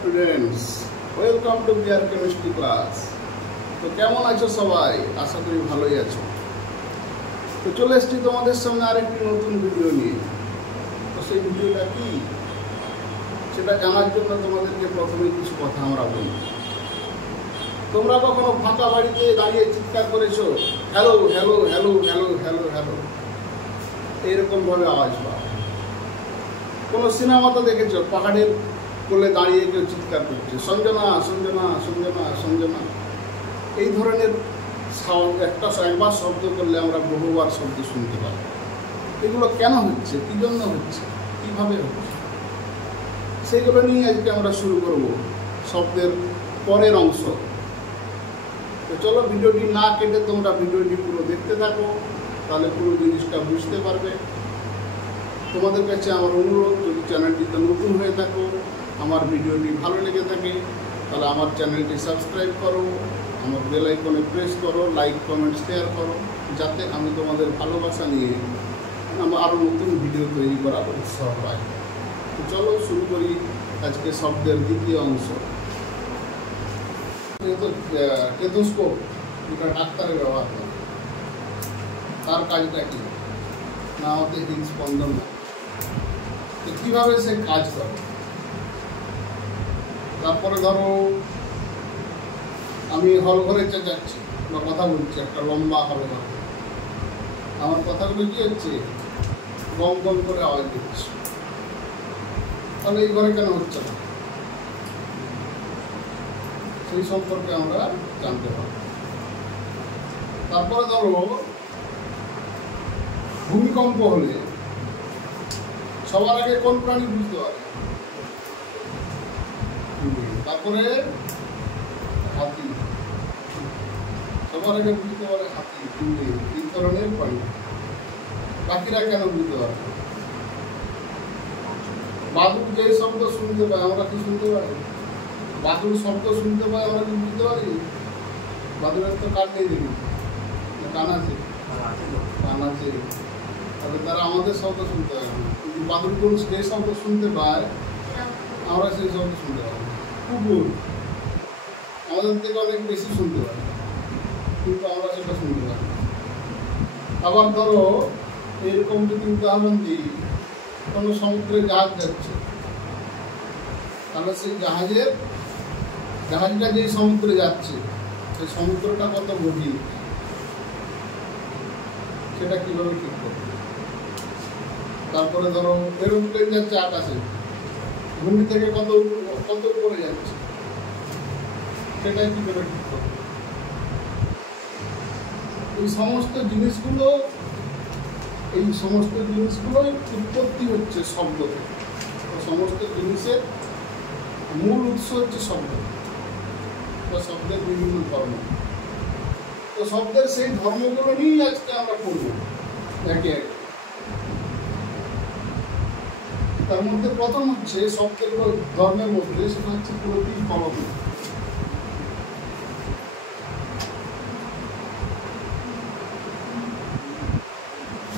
Students, welcome to BR chemistry class. তো কেমন আছো সবাই? আশা করি ভালোই আছো। তো চলে এসেছি তোমাদের সামনে আরেকটি নতুন ভিডিও নিয়ে। তো সেই ভিডিওটা কি সেটা জানার জন্য তোমাদেরকে প্রথমে কিছু কথা আমরা বলি। তোমরা কখনো ফাঁকা বাড়িতে দাঁড়িয়ে চিৎকার করেছো, hello hello hello hello hello hello, এইরকমভাবে আওয়াজ পাও? কোনো সিনেমাতে দেখেছো পাহাড়ের কোলে দাঁড়িয়ে কেউ চিৎকার করছে, সঞ্জনা সঞ্জনা সঞ্জনা সঞ্জনা, এই ধরনের একবার শব্দ করলে আমরা বহুবার শব্দ শুনতে পাই। এগুলো কেন হচ্ছে, কী জন্য হচ্ছে, কীভাবে হচ্ছে, সেইগুলো নিয়ে আজকে আমরা শুরু করব শব্দের পরের অংশ। তো চলো ভিডিওটি না কেটে তোমরা ভিডিওটি পুরো দেখতে থাকো, তাহলে পুরো জিনিসটা বুঝতে পারবে। তোমাদের কাছে আমার অনুরোধ, যদি চ্যানেলটিতে নতুন হয়ে থাকো, আমার ভিডিওটি ভালো লেগে থাকে, তাহলে আমার চ্যানেলটি সাবস্ক্রাইব করো, আমার বেল আইকনে প্রেস করো, লাইক কমেন্ট শেয়ার করো, যাতে আমি তোমাদের ভালোবাসা নিয়ে আমার আরও নতুন ভিডিও তৈরি করার উৎসাহ পাই। তো চলো শুরু করি আজকে শব্দের দ্বিতীয় অংশ। টেথোস্কোপ, যেটা ডাক্তারের ব্যবহার করে, তার কাজটা কি না আমাদের হৃদস্পন্দন, কীভাবে সে কাজ করে। তারপরে ধরো আমি হল ঘরে যাচ্ছি বা কথা বলছি, একটা লম্বা হল ঘর, আমার কথাগুলো কি হচ্ছে, গম গম করে আওয়াজ দিচ্ছে, তাহলে এই ঘরে কেন হচ্ছে না, সেই সম্পর্কে আমরা জানতে পারব। তারপরে ধরো ভূমিকম্প হলে সবার আগে কোন প্রাণী বুঝতে পারে? তারপরে হাতি, সবার আগে বুঝতে পারে হাতি, তিন ধরনের প্রাণী। পাখিরা কেন বুঝতে পারে? বাদুড় যে শব্দ শুনতে পায়, আমরা কি শুনতে পারি? বাদুড় শব্দ শুনতে পাই, আমরা কি বুঝতে পারি? বাদুড়ের তো কান নেই, দেখি কান আছে, কান আছে, তাহলে তারা আমাদের শব্দ শুনতে পায় না। কিন্তু বাদুড় কোন যে শব্দ শুনতে পায়, আমরা সেই শব্দ শুনতে পাই। কুকুর আমাদের থেকে অনেক বেশি শুনতে পায়, কিন্তু আমরা সেটা শুনতে পাই। আবার ধরো এরকম যদি উদাহরণ দিই, কোনো সমুদ্রে জাহাজ যাচ্ছে, তাহলে সেই জাহাজটা যে সমুদ্রে যাচ্ছে, সেই সমুদ্রটা কত গভীর, সেটা কীভাবে ঠিক করবে। তারপরে ধরো এরোপ্লেন যাচ্ছে আকাশে, ভূমি থেকে কত উপরে যাচ্ছে, সেটাই কীভাবে ঠিক করবে। এই সমস্ত জিনিসগুলোই উৎপত্তি হচ্ছে শব্দ থেকে। সমস্ত জিনিসের মূল উৎস হচ্ছে শব্দ বা শব্দের বিভিন্ন ধর্ম। তো শব্দের সেই ধর্মগুলো নিয়েই আজকে আমরা পড়ব একে একে। তার মধ্যে প্রথম হচ্ছে শব্দের ধর্মের মধ্যে, সেটা হচ্ছে প্রতিফলন।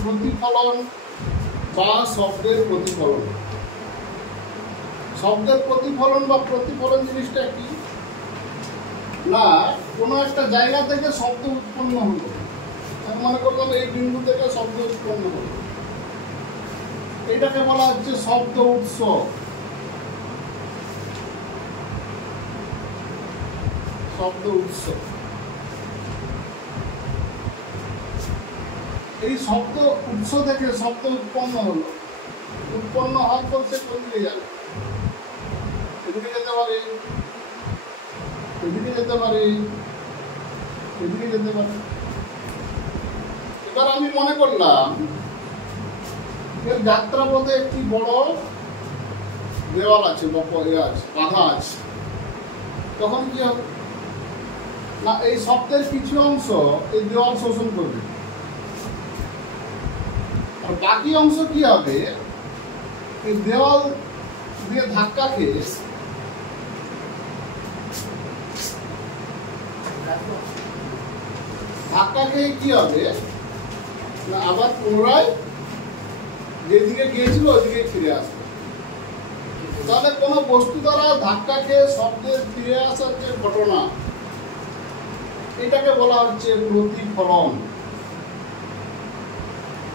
প্রতিফলন বা শব্দের প্রতিফলন। শব্দের প্রতিফলন বা প্রতিফলন জিনিসটা কি না, কোনো একটা জায়গা থেকে শব্দ উৎপন্ন হলো, মনে করলাম এই বিন্দু থেকে শব্দ উৎপন্ন হলো, এটাকে বলা হচ্ছে শব্দ উৎস। শব্দ উৎস, এই শব্দ উৎস থেকে শব্দ উৎপন্ন হলো, উৎপন্ন হওয়ার পর সে কোন দিকে যাবে? এদিকে যেতে পারে, এদিকে যেতে পারে, এদিকে যেতে পারে। এবার আমি মনে করলাম এর যাত্রাপথে একটি বড় দেওয়াল আছে বা বাধা আছে, তখন কি হবে না, এই শব্দের কিছু অংশ এই দেওয়াল শোষণ করবে, আর বাকি অংশ কি হবে, এই দেওয়াল দিয়ে ধাক্কা খেয়ে কি হবে না, আবার পুনরায় যেদিকে গিয়েছিল ওদিকে ফিরে আসবে। তাহলে কোনো বস্তু দ্বারা ধাক্কা খেয়ে শব্দের ফিরে আসার যে ঘটনা, এটাকে বলা হচ্ছে প্রতিফলন।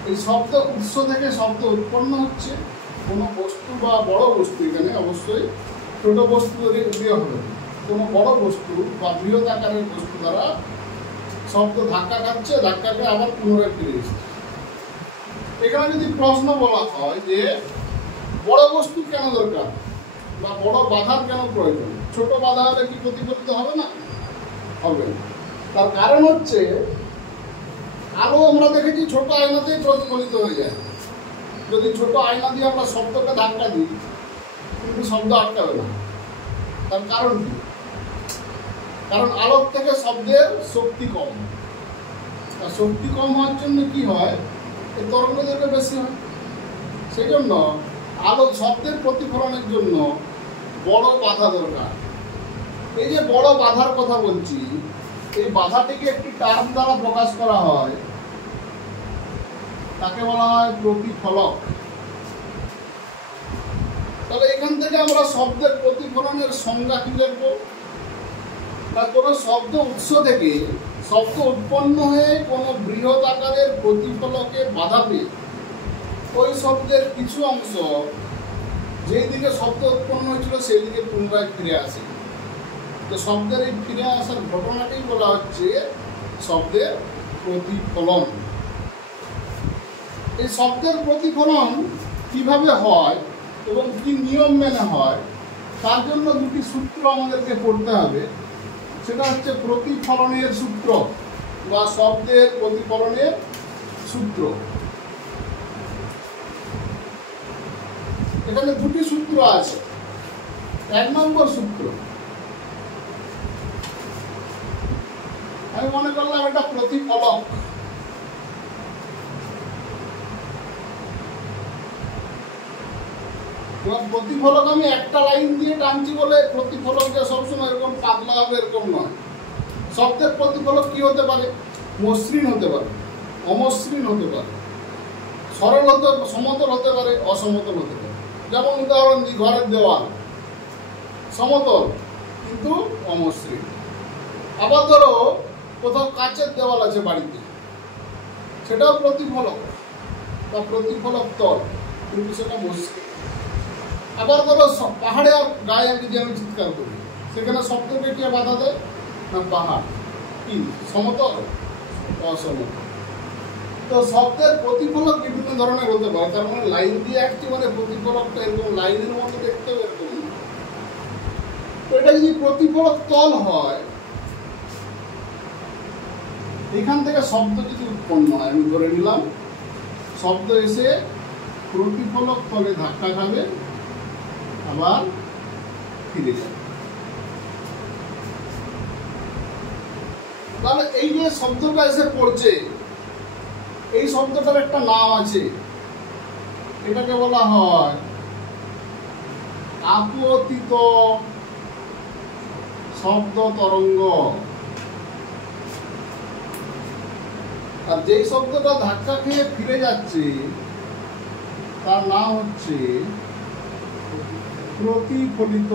এই শব্দ উৎস থেকে শব্দ উৎপন্ন হচ্ছে। কোনো বস্তু বা বড় বস্তু, এখানে অবশ্যই ছোট বস্তু দিয়ে হবে, কোনো বড় বস্তু বা বৃহৎ আকারের বস্তু দ্বারা শব্দ ধাক্কা খাচ্ছে, ধাক্কা খেয়ে আবার পুনরায় ফিরে এসছে। এখানে যদি প্রশ্ন বলা হয় যে বড় বস্তু কেন দরকার বা বড় বাধার কেন প্রয়োজন, ছোট বাধা হলে কি প্রতিফলিত হবে না? হবে। তার কারণ হচ্ছে আলো আমরা দেখেছি ছোট আয়নাতেই প্রতিফলিত হয়ে যায়। যদি ছোট আয়না দিয়ে আমরা শব্দকে ধাক্কা দিই কিন্তু শব্দ আটকাবে না। তার কারণ কি? কারণ আলোর থেকে শব্দের শক্তি কম। আর শক্তি কম হওয়ার জন্য কি হয়, এই তরঙ্গ দৈর্ঘ্য বেশি হয়। সেই জন্য আলো শব্দের প্রতিফলনের জন্য বড় বাধা দরকার। এই যে বড় বাধার কথা বলছি, এই বাধাটিকে একটি টার্ম দ্বারা প্রকাশ করা হয়, তাকে বলা হয় প্রতিফলক। তাহলে এখান থেকে আমরা শব্দের প্রতিফলনের সংজ্ঞা কি লিখব? না, কোনো শব্দ উৎস থেকে শব্দ উৎপন্ন হয়ে কোনো বৃহৎ আকারের প্রতিফলকে বাধা পেয়ে ওই শব্দের কিছু অংশ যেই দিকে শব্দ উৎপন্ন হয়েছিল সেই দিকে পুনরায় ফিরে আসে। তো শব্দের এই ফিরে আসার ঘটনাটাই বলা হচ্ছে শব্দের প্রতিফলন। এই শব্দের প্রতিফলন কিভাবে হয় এবং কি নিয়ম মেনে হয়, তার জন্য দুটি সূত্র আমাদেরকে পড়তে হবে। সেটা হচ্ছে প্রতিফলনের সূত্র বা শব্দের প্রতিফলনের সূত্র। এখানে দুটি সূত্র আছে। 1 নম্বর সূত্র, আমি মনে করলাম এটা প্রতিফলক। প্রতিফলক আমি একটা লাইন দিয়ে টানছি বলে প্রতিফলক যে সবসময় এরকম পাতলা হবে এরকম নয়। শব্দের প্রতিফলক কি হতে পারে? মসৃণ হতে পারে, অমসৃণ হতে পারে, সরল হতে, সমতল হতে পারে, অসমতল হতে পারে। যেমন উদাহরণ দিই, ঘরের দেওয়াল সমতল কিন্তু অমসৃণ। আবার ধরো কোথাও কাচের দেওয়াল আছে বাড়িতে, সেটাও প্রতিফলক বা প্রতিফলক তল, কিন্তু সেটা মসৃণ। আবার ধরো পাহাড়ে গায়ে যদি আমি চিৎকার করি, সেখানে শব্দকে কে বাধা দেয়? না, পাহাড়। কি সমতল, অসমতল। তো শব্দের প্রতিফলক বিভিন্ন ধরনের হতে পারে। তার মানে লাইন দিয়ে আসছি মানে প্রতিফলকটা এরকম লাইনের মতো দেখতে হবে, এরকম। তো এটা যদি প্রতিফলক তল হয়, এখান থেকে শব্দ যদি উৎপন্ন হয়, আমি ধরে নিলাম শব্দ এসে প্রতিফলক তলে ধাক্কা খাবে, আবার ফিরে যাবে। তাহলে এই যে শব্দটা এসে পড়ছে, এই শব্দটার একটা নাম আছে। এটাকে বলা হয় আপতিত শব্দ তরঙ্গ। আর যেই শব্দটা ধাক্কা খেয়ে ফিরে যাচ্ছে তার নাম হচ্ছে প্রতিফলিত।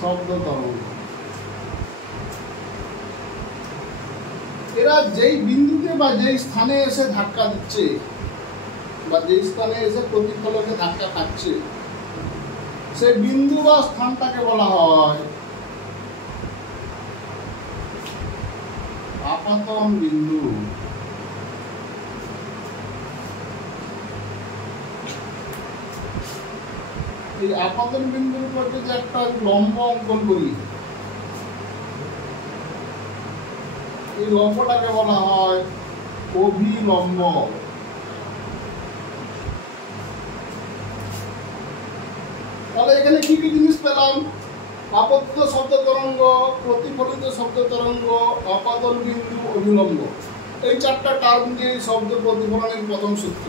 শব্দ তরঙ্গ। এরা যেই বিন্দুতে বা যেই স্থানে এসে ধাক্কা দিচ্ছে বা যেই স্থানে এসে প্রতিফলকে ধাক্কা খাচ্ছে, সেই বিন্দু বা স্থানটাকে বলা হয় আপাতন বিন্দু। এই আপাতন বিন্দুর উপর যদি একটা লম্ব অঙ্কন করি, এই লম্বটাকে বলা হয় অভিলম্ব। তাহলে এখানে কি কি জিনিস পেলাম? আপতিত শব্দ তরঙ্গ, প্রতিফলিত শব্দ তরঙ্গ, আপাতন বিন্দু, অভিলম্ব। এই চারটা টার্ম দিয়ে শব্দ প্রতিফলনের প্রথম সূত্র।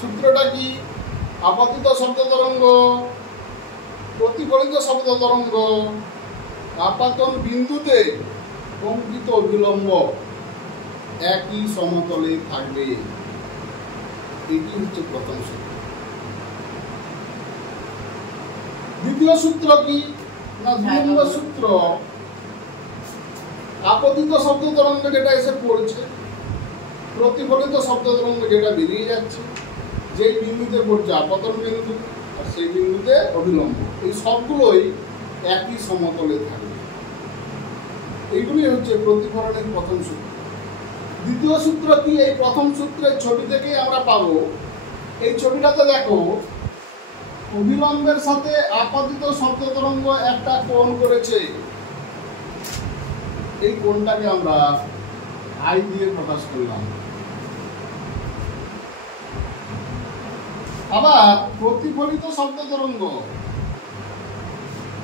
সূত্রটা কি? আপতিত শব্দ তরঙ্গ, প্রতিফলিত শব্দ তরঙ্গ, আপাতন বিন্দুতে অঙ্কিত অভিলম্ব। একই সমতলে থাকবে। এটি হচ্ছে প্রথম সূত্র। দ্বিতীয় সূত্র কি না, 2 নম্বর সূত্র, আপতিত শব্দ তরঙ্গ যেটা এসে পড়ছে, প্রতিফলিত শব্দ তরঙ্গ যেটা বেরিয়ে যাচ্ছে, যেই বিন্দুতে পড়ছে আপতন বিন্দু, আর সেই বিন্দুতে অভিলম্ব, এই সবগুলোই একই সমতলে থাকবে। এইগুলি হচ্ছে প্রতিফলনের প্রথম সূত্র। দ্বিতীয় সূত্র কি, এই প্রথম সূত্রের ছবি থেকেই আমরা পাবো। এই ছবিটাতে দেখো, অভিলম্বের সাথে আপতিত শব্দ তরঙ্গ একটা কোণ করেছে। এই কোণটাকে আমরা আই দিয়ে প্রকাশ করলাম। আবার প্রতিফলিত শব্দ তরঙ্গ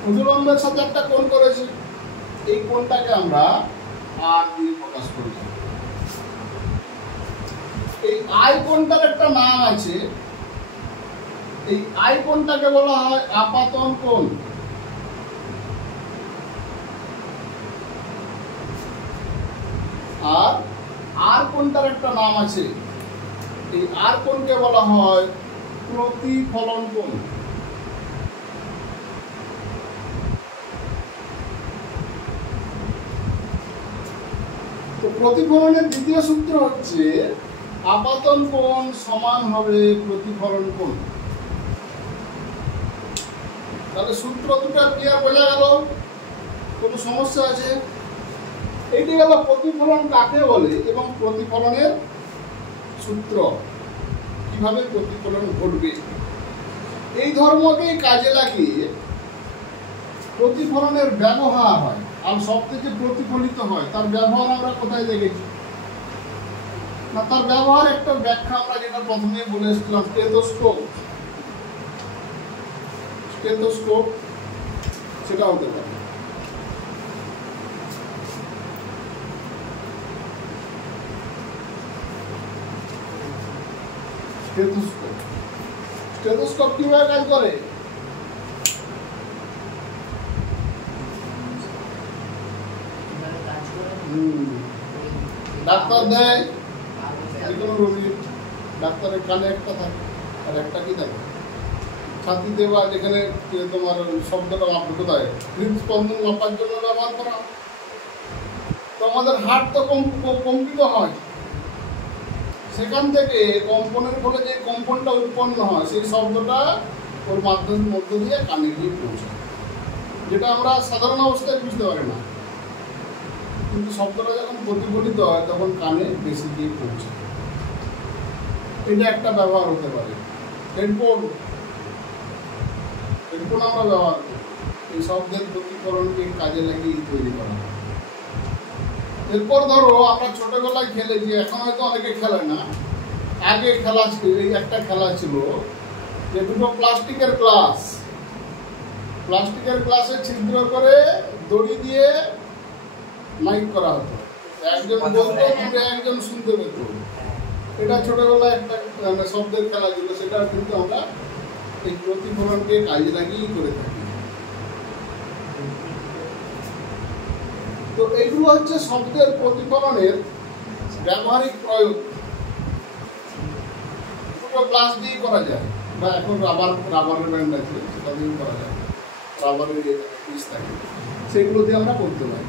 অভিলম্বের সাথে একটা কোণ করেছে, এই কোণটাকে আমরা আর দিয়ে প্রকাশ করলাম। এই আই কোণটার একটা নাম আছে, এই আই কোণটাকে বলা হয় আপাতন কোণ। আর আর কোণটার একটা নাম আছে, এই আর কোণকে বলা হয় প্রতিফলন কোণ। তো প্রতিফলনের দ্বিতীয় সূত্র হচ্ছে আপতন কোণ সমান হবে প্রতিফলন কোণ। তাহলে সূত্র দুটো ক্লিয়ার বোঝা গেল? কোনো সমস্যা আছে? এইটি হলো প্রতিফলন কাকে বলে এবং প্রতিফলনের সূত্র, কিভাবে প্রতিফলন ঘটবে। এই ধর্মকেই কাজে লাগিয়ে প্রতিফলনের ব্যবহার হয়, আর সব থেকে প্রতিফলিত হয়। তার ব্যবহার আমরা কোথায় দেখেছি না, তার ব্যবহার একটা ব্যাখ্যা আমরা যেটা প্রথমে বলে এসেছিলাম, স্টেথোস্কোপ। স্টেথোস্কোপ সেটা হতে পারে। স্টেথোস্কোপ, স্টেথোস্কোপ কিভাবে কাজ করে? ডাক্তার দেয় কোনো রোগীর, ডাক্তারের কানে একটা থাকে আর একটা কি থাকে ছাতিতে, বা যেখানে তোমার শব্দটা মাপা কোথায়, হৃদস্পন্দন মাপার জন্য ব্যবহার করা। তো আমাদের হার্ট তো কম্পিত হয়, সেখান থেকে কম্পনের ফলে যে কম্পনটা উৎপন্ন হয় সেই শব্দটা ওর মাধ্যমের মধ্য দিয়ে কানে গিয়ে পৌঁছায়, যেটা আমরা সাধারণ অবস্থায় বুঝতে পারি না, কিন্তু শব্দটা যখন প্রতিফলিত হয় তখন কানে বেশি গিয়ে পৌঁছায়। এটা একটা ব্যবহার হতে পারে। হেডফোন, হেডফোন আমরা ব্যবহার করি, এই শব্দের প্রতিফলনকে কাজে লাগিয়ে তৈরি করা। এরপর ধরো আমরা ছোটবেলায় খেলেছি, এখন হয়তো অনেকে খেলে না, আগে খেলা ছিল, এই একটা খেলা ছিল যে দুটো প্লাস্টিকের গ্লাস, প্লাস্টিকের গ্লাসে ছিদ্র করে দড়ি দিয়ে মাইক করা হতো, একজন বলতো একজন শুনতে পেত। এটা ছোটবেলায় একটা শব্দের খেলা ছিল, সেটা কিন্তু আমরা এই প্রতিফলনকে কাজে লাগিয়েই করে থাকি। তো এইগুলো হচ্ছে শব্দের প্রতিফলনের ব্যবহারিক প্রয়োগ। দুটো গ্লাস দিয়ে করা যায়, বা এখন রাবারের ব্যান্ড আছে সেটা দিয়েও করা যায়, রাবারের পিস থাকে, সেগুলো দিয়ে আমরা করতে পারি।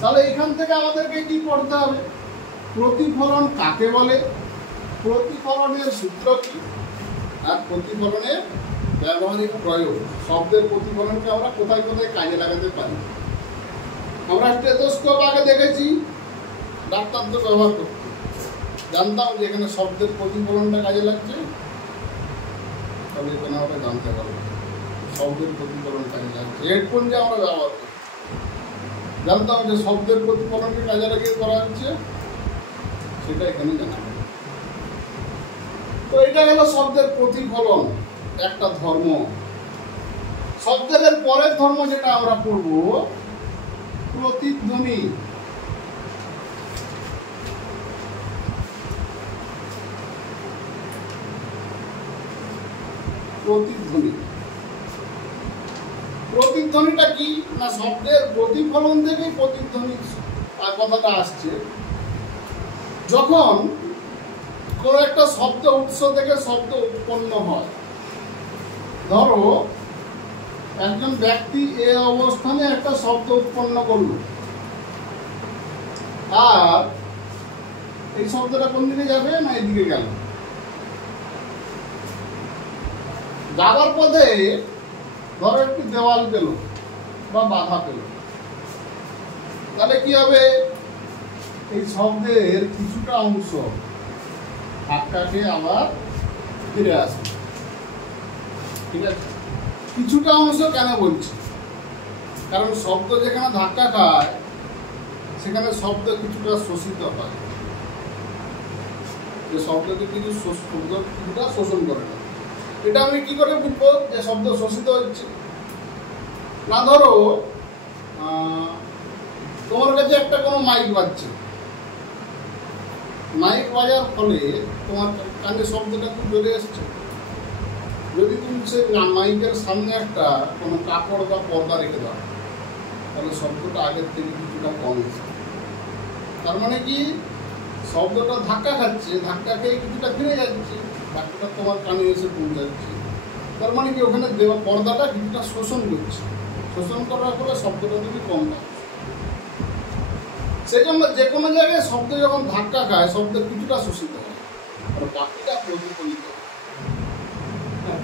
তাহলে এখান থেকে আমাদেরকে কি পড়তে হবে? প্রতিফলন কাকে বলে, প্রতিফলনের সূত্র কি, আর প্রতিফলনের ব্যবহারিক প্রয়োগ। শব্দের প্রতিফলনকে আমরা কোথায় কোথায় কাজে লাগাতে পারি। আমরা স্টেথোস্কোপ আগে দেখেছি, ডাক্তার তো ব্যবহার করত, জানতাম যে এখানে শব্দের প্রতিফলনটা কাজে লাগছে, তবে এখানে আমরা জানতে পারবো শব্দের প্রতিফলন কাজে লাগছে। হেডফোন যে আমরা ব্যবহার করি, জানতাম যে শব্দের প্রতিফলনকে কাজে লাগিয়ে করা হচ্ছে, সেটা এখানে জানা যায়। তো এটা হলো শব্দের প্রতিফলন, একটা ধর্ম। শব্দের পরের ধর্ম যেটা আমরা পড়ব, প্রতিধ্বনি। প্রতিধ্বনি, প্রতিধ্বনিটা কি না শব্দের প্রতিফলন থেকেই প্রতিধ্বনি কথাটা আসছে। যখন কোনো একটা শব্দ উৎস থেকে শব্দ উৎপন্ন হয়, ধরো একজন ব্যক্তি এ অবস্থানে একটা শব্দ উৎপন্ন করল, আর এই শব্দটা কোন দিকে যাবে না এদিকে গেল, যাবার পথে ধরো একটি দেওয়াল পেল বা বাধা পেল, তাহলে কি হবে? এই শব্দের কিছুটা অংশ ধাক্কা খেয়ে আবার ফিরে আসবে। ঠিক আছে, কিছুটা অংশ কেন বলছি? কারণ শব্দ যেখানে ধাক্কা খায় সেখানে শব্দ কিছুটা শোষিত হয়, যে শব্দকে কিছুটা শোষণ করে না। এটা আমি কি করে বুঝবো যে শব্দ শোষিত হচ্ছে? না, ধরো তোমার কাছে একটা কোনো মাইক বাজছে, মাইক বাজার ফলে তোমার কানে শব্দটা খুব জোরে এসছে। যদি তুমি সেই মাইকের সামনে একটা কোনো কাপড় বা পর্দা রেখে দাও, তাহলে শব্দটা আগের থেকে কিছুটা কম এসছে। তার মানে কি, শব্দটা ধাক্কা খাচ্ছে, ধাক্কা খেয়ে কিছুটা ফিরে যাচ্ছে, বাকিটা তোমার কানে এসে পৌঁছাচ্ছে। তার মানে কি, ওখানে দেওয়া পর্দাটা কিছুটা শোষণ করছে, শোষণ করার ফলে শব্দটা তুমি কম পাচ্ছে। সেই জন্য যে কোনো জায়গায় শব্দ যখন ধাক্কা খায় শব্দ কিছুটা শোষিত হয়, আর বাকিটা প্রতিফলিত হয়,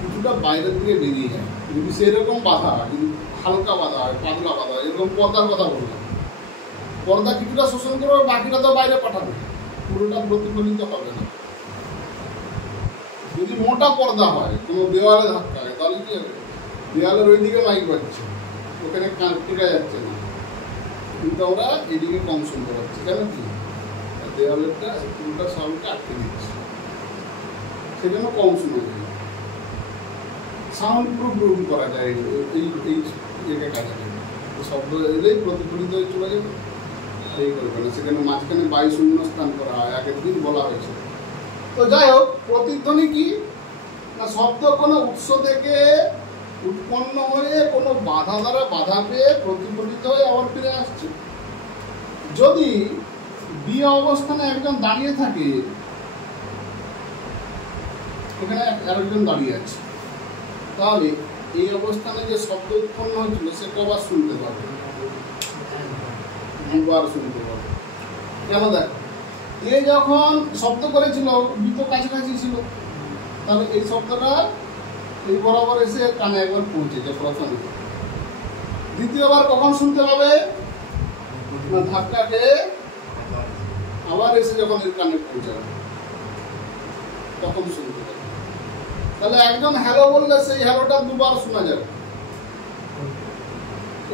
কিছুটা বাইরের দিকে বেরিয়ে যায়। যদি সেরকম বাধা হয়, যদি হালকা বাধা হয়, পাতলা বাধা হয়, এরকম পর্দার কথা বললাম, পর্দা কিছুটা শোষণ করবে, বাকিটা তো বাইরে পাঠাবে, পুরোটা প্রতিফলিত হবে না। যদি মোটা পর্দা হয়, কোনো দেওয়ালে ধাক্কা হয়, তাহলে কি হবে? দেওয়ালের ওই দিকে মাইক বাজছে, ওখানে টিকা যাচ্ছে না, কিন্তু আমরা এদিকে কম শুনতে পাচ্ছি। কেন? কি, দেওয়ালেরটা পুরোটা সাউন্ডটা আটকে দিচ্ছে, সেজন্য কম শোনা যায়। সাউন্ড প্রুফ রুম করা যায় এই জায়গায় কাজে, শব্দ এলেই প্রতিফলিত হয়ে চলে যাবে, এই করবে না। সেখানে মাঝখানে 22 শূন্য স্থান করা হয়, আগের দিন বলা হয়েছে। তো যাই হোক, প্রতিধ্বনি কি না, শব্দ কোনো উৎস থেকে উৎপন্ন হয়ে কোনো বাধা দ্বারা বাধা পেয়ে প্রতিফলিত হয়ে আবার ফিরে আসছে। যদি বি অবস্থানে একজন দাঁড়িয়ে থাকে, এখানে আরেকজন দাঁড়িয়ে আছে, তাহলে এই অবস্থানে যে শব্দ উৎপন্ন হয়েছিল সে কবার শুনতে পাবে? দুবার শুনতে পাবে। কেন? দেখো, এ যখন শব্দ করেছিল বি তো কাছাকাছি ছিল, তাহলে এই শব্দটা এই বরাবর এসে কানে একবার পৌঁছেছে প্রথমে। দ্বিতীয়বার কখন শুনতে পাবে? না, ধাক্কা খেয়ে আবার এসে যখন এর কানে পৌঁছাবে তখন শুনতে পাবে। তাহলে একজন হ্যালো বললে সেই হ্যালোটা দুবার শোনা যাবে।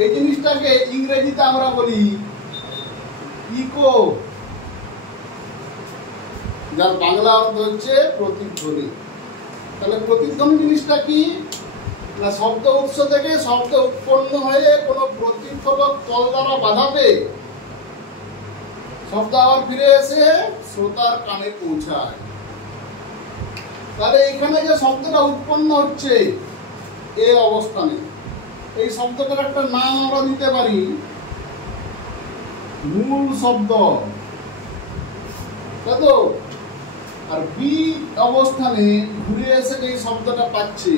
এই জিনিসটাকে ইংরেজিতে আমরা বলি ইকো, যার বাংলা অর্থ হচ্ছে প্রতিধ্বনি। তাহলে প্রতিধ্বনি জিনিসটা কি না, শব্দ উৎস থেকে শব্দ উৎপন্ন হয়ে কোনো প্রতিফলক তল দ্বারা বাধা পেয়ে শব্দ আবার ফিরে এসে শ্রোতার কানে পৌঁছায়। তাহলে এখানে যে শব্দটা উৎপন্ন হচ্ছে এ অবস্থানে, এই শব্দটার একটা নাম আমরা দিতে পারি মূল শব্দ, তাই তো? আর বি অবস্থানে ঘুরে এসে যে শব্দটা পাচ্ছে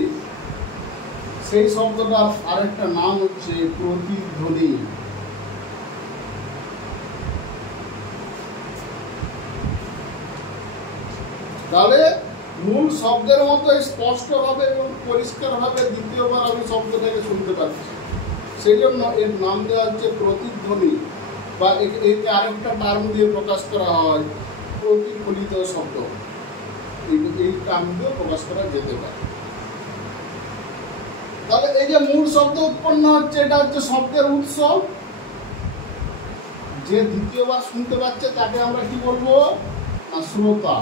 সেই শব্দটার আরেকটা নাম হচ্ছে প্রতিধ্বনি। তাহলে মূল শব্দের মতো স্পষ্টভাবে এবং পরিষ্কারভাবে দ্বিতীয়বার আমি শব্দটাকে শুনতে পাচ্ছি, সেই জন্য এর নাম দেওয়া হচ্ছে প্রতিধ্বনি, বা একে আরেকটা টার্ম দিয়ে প্রকাশ করা হয় প্রতিফলিত শব্দ। এই টার্ম দিয়ে প্রকাশ করা যেতে পারে। তাহলে এই যে মূল শব্দ উৎপন্ন হচ্ছে, এটা হচ্ছে শব্দের উৎস। যে দ্বিতীয়বার শুনতে পাচ্ছে তাকে আমরা কি বলবো না, শ্রোতা।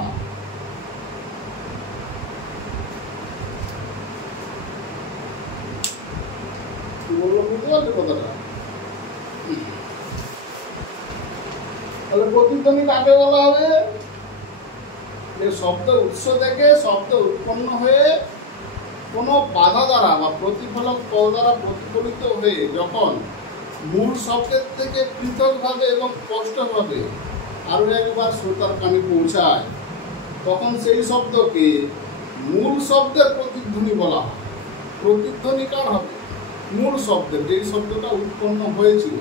কি বলবো বুঝতে পারলে কথাটা? তাহলে প্রতিধ্বনি কাকে বলা হবে? যে শব্দ উৎস থেকে শব্দ উৎপন্ন হয়ে কোনো বাধা দ্বারা বা প্রতিফলক তল দ্বারা প্রতিফলিত হয়ে যখন মূল শব্দের থেকে পৃথকভাবে এবং স্পষ্টভাবে আরও একবার শ্রোতার কানে পৌঁছায়, তখন সেই শব্দকে মূল শব্দের প্রতিধ্বনি বলা হয়। প্রতিধ্বনি কার হবে? মূল শব্দের, যেই শব্দটা উৎপন্ন হয়েছিল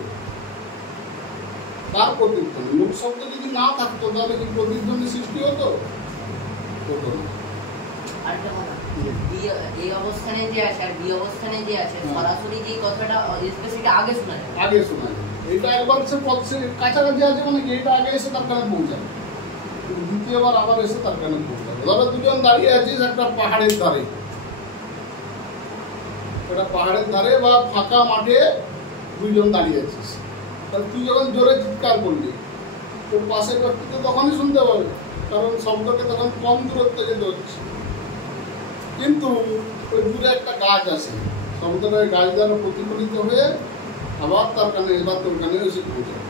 তার প্রতিধ্বনি। মূল শব্দ যদি না থাকতো তাহলে কি প্রতিধ্বনি সৃষ্টি হতো? হতো না। আরেকটা কথা, এই অবস্থানে যে আছে আর বি অবস্থানে যে আছে, সরাসরি যে কথাটা স্পেসিফিক আগে শোনা যায়, আগে শোনা যায়। এটা একবার সে কাছাকাছি আছে মানে কি এটা আগে এসে তার কানে পৌঁছাবে, দ্বিতীয়বার আবার এসে তার কানে পৌঁছাবে। ধরো দুজন দাঁড়িয়ে আছিস একটা পাহাড়ের ধারে, একটা পাহাড়ের ধারে বা ফাঁকা মাঠে দুইজন দাঁড়িয়ে আছিস, তাহলে তুই যখন জোরে চিৎকার করলি তোর পাশের ব্যক্তি তো তখনই শুনতে পাবে, কারণ শব্দকে তখন কম দূরত্বে যেতে হচ্ছে। কিন্তু ওই দূরে একটা গাছ আছে, শব্দটা ওই গাছ দ্বারা প্রতিফলিত হয়ে আবার তার কানে এবার তোর কানে এসে পৌঁছাবে।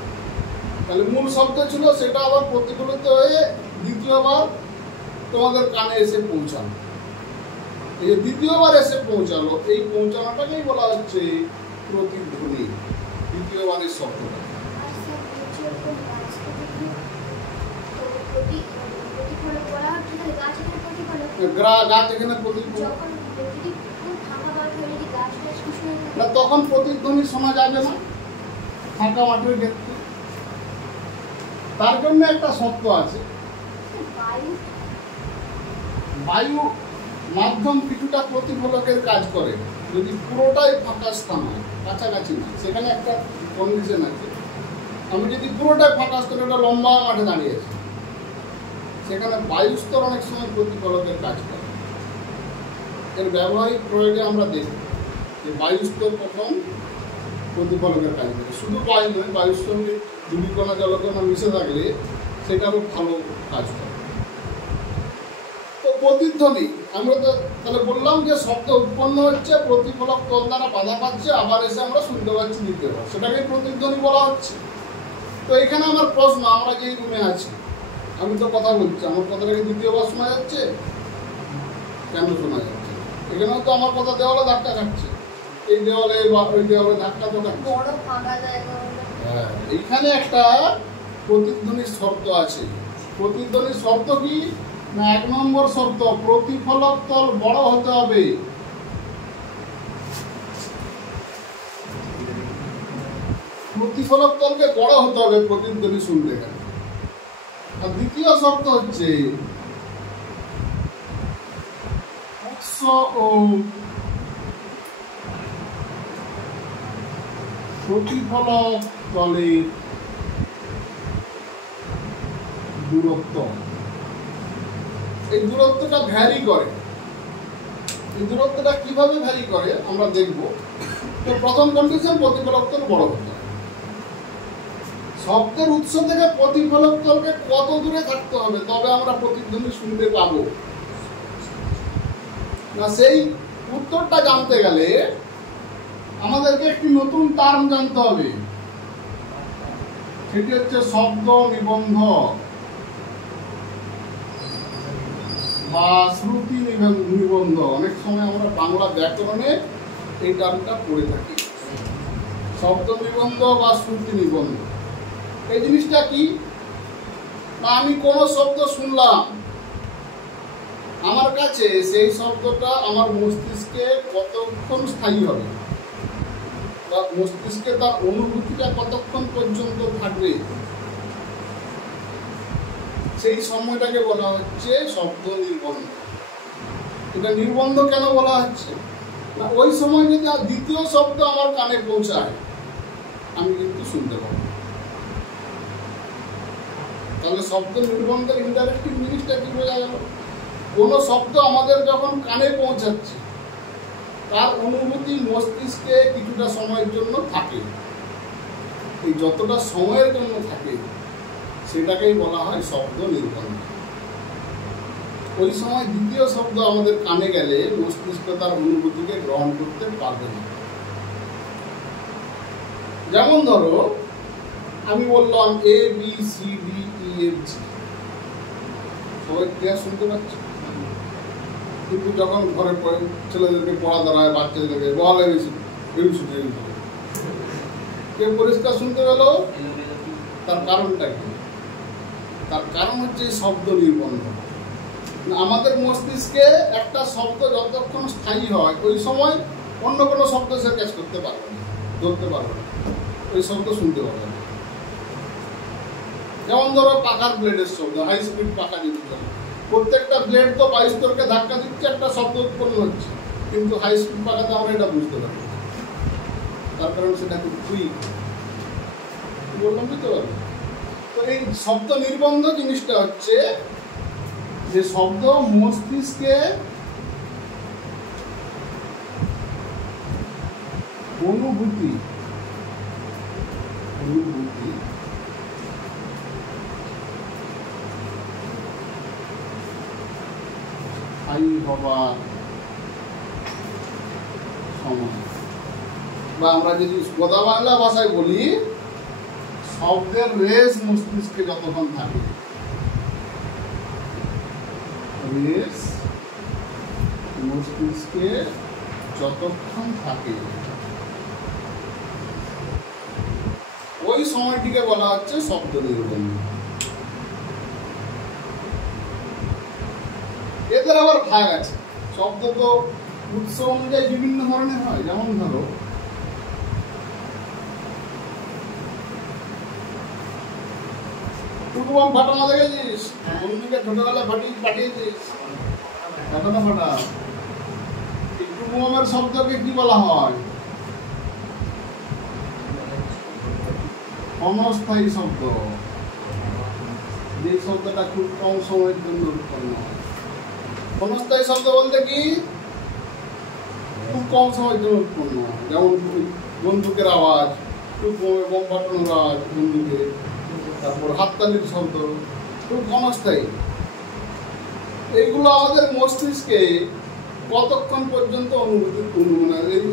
তাহলে মূল শব্দ ছিল সেটা আবার প্রতিফলিত হয়ে দ্বিতীয়বার তোমাদের কানে এসে পৌঁছানো। এই যে দ্বিতীয়বার এসে পৌঁছালো, এই পৌঁছানোটাকেই বলা হচ্ছে প্রতিধ্বনি, দ্বিতীয়বারের শব্দটা। গাছ এখানে না, তখন প্রতিধ্বনি শোনা যাবে না ফাঁকা মাঠের ক্ষেত্রে। তার জন্য একটা শব্দ আছে, বায়ু মাধ্যম কিছুটা প্রতিফলকের কাজ করে যদি পুরোটাই ফাঁকা স্থান হয়, কাছাকাছি না। সেখানে একটা কন্ডিশন আছে, আমি যদি পুরোটাই ফাঁকা স্থান, একটা লম্বা মাঠে দাঁড়িয়ে আছি, সেখানে বায়ুস্তর অনেক সময় প্রতিফলকের কাজ করে। এর ব্যবহারিক প্রয়োগে আমরা দেখি যে বায়ুস্তর প্রথম প্রতিফলকের কাজ করে। শুধু বায়ু নয়, বায়ুর সঙ্গে ধূলিকণা জলকণা মিশে থাকলে সেটারও ভালো কাজ করে। তো প্রতিধ্বনি আমরা তো তাহলে বললাম যে শব্দ উৎপন্ন হচ্ছে, প্রতিফলক তল দ্বারা বাধা পাচ্ছে, আবার এসে আমরা শুনতে পাচ্ছি দ্বিতীয়বার, সেটাকে প্রতিধ্বনি বলা হচ্ছে। তো এখানে আমার প্রশ্ন, আমরা যেই রুমে আছি, আমি তো কথা বলছি, আমার কথাটাকে দ্বিতীয়বার শোনা যাচ্ছে? কেন শোনা যাচ্ছে? এখানেও তো আমার কথা দেওয়ালে ধাক্কা খাচ্ছে, এই দেওয়ালে বা ওই দেওয়ালে ধাক্কা তো খাচ্ছে। হ্যাঁ, এইখানে একটা প্রতিধ্বনির শব্দ আছে। প্রতিধ্বনির শব্দ কি না, 1 নম্বর শব্দ প্রতিফলক তল বড় হতে হবে। প্রতিফলক তলকে বড় হতে হবে প্রতিধ্বনি শুনতে গেলে। আর দ্বিতীয় শব্দ হচ্ছে উৎস ও প্রতিফলক তলের দূরত্ব। এই দূরত্বটা ভ্যারি করে। এই দূরত্বটা কিভাবে ভ্যারি করে আমরা দেখব। তো প্রথম কন্ডিশন, প্রতিফলক তল বড় হতে হবে। শব্দের উৎস থেকে প্রতিফলক তলকে কত দূরে থাকতে হবে তবে আমরা প্রতিধ্বনি শুনতে পাবো না, সেই উত্তরটা জানতে গেলে আমাদেরকে একটি নতুন টার্ম জানতে হবে, সেটি হচ্ছে শব্দ নিবন্ধ বা শ্রুতি নিবন্ধ। অনেক সময় আমরা বাংলা ব্যাকরণে এই টার্মটা পড়ে থাকি, শব্দ নিবন্ধ বা শ্রুতি নিবন্ধ। এই জিনিসটা কি না, আমি কোনো শব্দ শুনলাম, আমার কাছে সেই শব্দটা আমার মস্তিষ্কে কতক্ষণ স্থায়ী হবে বা মস্তিষ্কে তার অনুভূতিটা কতক্ষণ পর্যন্ত থাকবে, সেই সময়টাকে বলা হচ্ছে শব্দ নির্বন্ধ। এটা নির্বন্ধ কেন বলা হচ্ছে না, ওই সময় যদি দ্বিতীয় শব্দ আমার কানে পৌঁছায় আমি কিন্তু শুনতে পাবো। তাহলে শব্দ নির্বন্ধের ইনডাইরেক্ট জিনিসটা কি বোঝা গেল? কোনো শব্দ আমাদের যখন কানে পৌঁছাচ্ছে তার অনুভূতি মস্তিষ্কে কিছুটা সময়ের জন্য থাকে, এই যতটা সময়ের জন্য থাকে সেটাকেই বলা হয় শব্দ নির্বন্ধ। ওই সময় দ্বিতীয় শব্দ আমাদের কানে গেলে মস্তিষ্ক তার অনুভূতিকে গ্রহণ করতে পারবে না। যেমন ধরো আমি বললাম A B C D E F G, সবাই ক্লিয়ার শুনতে পাচ্ছে, কিন্তু যখন ঘরে ছেলেদেরকে পড়া দাঁড়ায়, বাচ্চাদেরকে বল কে পরিষ্কার শুনতে পেল? তার কারণটা কি? তার কারণ হচ্ছে এই শব্দ নির্বন্ধ। আমাদের মস্তিষ্কে একটা শব্দ যতক্ষণ স্থায়ী হয় ওই সময় অন্য কোনো শব্দ সে ক্যাচ করতে পারবে না, ধরতে পারবে না, ওই শব্দ শুনতে পারবে না। যেমন ধরো পাখার ব্লেডের শব্দ, হাই স্পিড পাখা যদি চলে, প্রত্যেকটা ব্লেড তো বায়ুস্তরকে ধাক্কা দিচ্ছে, একটা শব্দ উৎপন্ন হচ্ছে, কিন্তু হাই স্পিড পাখাতে আমরা এটা বুঝতে পারি, তার কারণ সেটা খুব কুইক। বললাম বুঝতে পারবে? তো এই শব্দ নির্বন্ধ জিনিসটা হচ্ছে যে শব্দ মস্তিষ্কে অনুভূতি স্থায়ী হবার সময়, বা আমরা যদি গোদা বাংলা ভাষায় বলি শব্দের রেস মস্তিষ্কে যতক্ষণ থাকে, রেস মস্তিষ্কে যতক্ষণ থাকে ওই সময়টিকে বলা হচ্ছে শব্দ নির্বন্ধ। এদের আবার ভাগ আছে। শব্দ তো উৎস অনুযায়ী বিভিন্ন ধরনের হয়। যেমন ধরো টুকুবাম ফাটানো দেখেছিস? বন্ধুকে ছোটবেলায় পাঠিয়েছিস ফাটানো ফাটা। এই টুকুবামের শব্দকে কি বলা হয়? ক্ষণস্থায়ী শব্দ। যে শব্দটা খুব কম সময়ের জন্য উৎপন্ন হয়। ক্ষণস্থায়ী শব্দ বলতে কি? খুব কম সময়ের জন্য উৎপন্ন হয়। যেমন বন্দুকের আওয়াজ, টুকুবামে বোম ফাটানোর আওয়াজ, বন্দুকের, তারপর হাততালির শব্দ, খুব ক্ষণস্থায়ী। এইগুলো আমাদের মস্তিষ্কে কতক্ষণ পর্যন্ত